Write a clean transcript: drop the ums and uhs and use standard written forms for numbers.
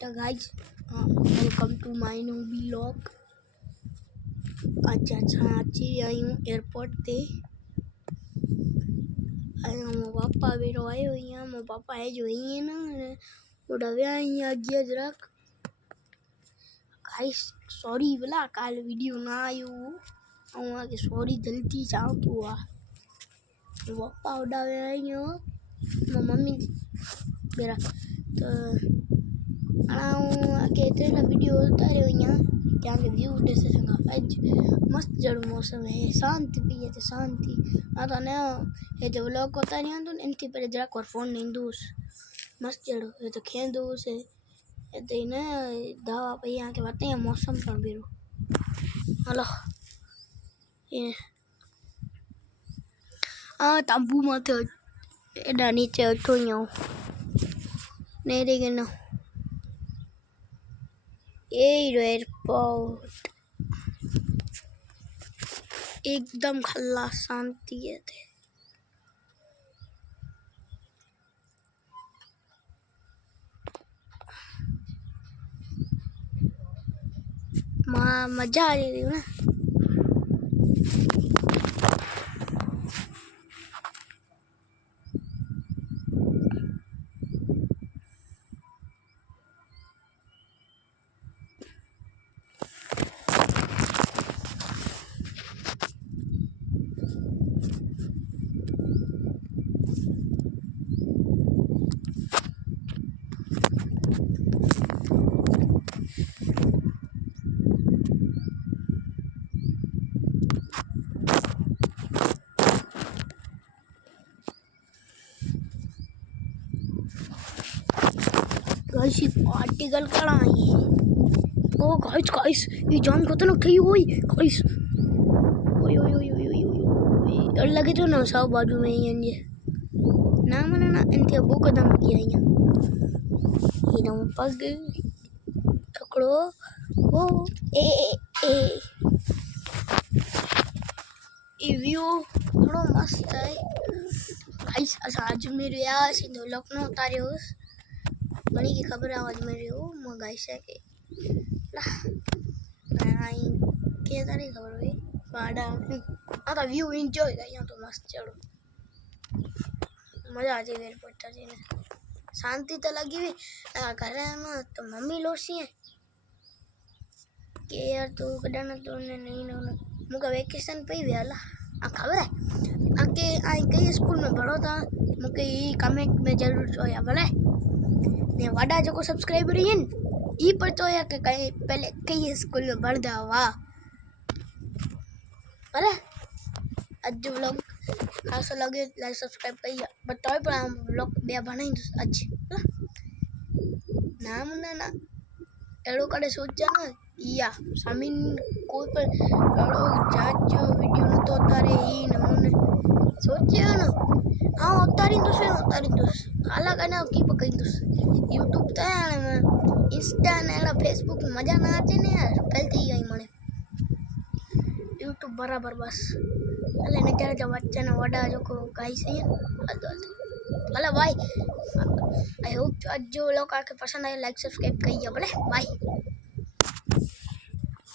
तो guys welcome to my new vlog. अच्छा अच्छी आई हूँ एयरपोर्ट ते आया मो पापा बेरो आयो यहाँ मो पापा है जो ही है ना उड़ावे आई आगे जराक गाइस सॉरी बोला काल वीडियो ना आयो और आगे सॉरी जल्दी जाओ तो आ पापा उड़ावे आई हो मो मम्मी बेरा तो आके तेरा वीडियो उतारे यहाँ क्या के व्यू देसे संगा आज मस्त जड़ मौसम है शांति भी है शांति आता ना ये जो व्लॉग होता नहीं तो इनती पर जरा कर फोन नहीं दूस मस्त जड़ ये तो खेल दूस है ये तो ना दावा पे यहाँ के बातें हैं मौसम पर भी हेलो ये तंबू मत एडा नीचे उठो यहाँ नहीं देखे ना एयरपोर्ट एकदम खल्ला शांति है थे मजा आ रही थी ना गाइस आर्टिकल कड़ा आई ओ गाइस ये जान खतरनाक थई ओए गाइस ओए ओए ओए ओए ओए डर लगे तो ना साव बाजू में ही ये ना मना ना इनके अबू कदम किया ये ना पग पकड़ो ओ ए ये व्यू थोड़ा मस्त है गाइस आज मेरे यार सिंधु लखनऊ उतारे हो बड़ी की खबर आज मेरे हो म गाइस है के आई के तारी खबर हुई बाड़ा आता व्यू एंजॉय कर यहाँ तो मस्त चढ़ो मजा आ जाए एयरपोर्ट जा ने शांति तो लगी हुई घर में तो मम्मी लोसी है के यार तू कडाना तो नहीं ना मुका वेकेशन पे ही वाला खबर है आके आई कई स्कूल में पढ़ो था मुके ई कमेंट में जरूर जोया भले ने वाडा जो को सब्सक्राइबर इन ई पर तो या के कई पहले कई स्कूल में पढ़दा हुआ भले आज व्लॉग खासा लगे लाइक सब्सक्राइब करिए बताओ पर हम व्लॉग बे बनाई अच्छे नाम ना एड़ो कड़े सोचा ना या सामिन कोई पर एड़ो जांच वीडियो न तो तारे ही नमूने सोचे ना हाँ उतारी तो अलग ना की पकई तो यूट्यूब तो है इंस्टा ने एड़ा फेसबुक मजा ना आते ने यार फैलती ही आई मने यूट्यूब बराबर बस अले नजर जब बच्चा ना वडा जो को गाइस है भले भाई आई होप जो लोग आके पसंद आए लाइक सब्सक्राइब करिए भले बाय।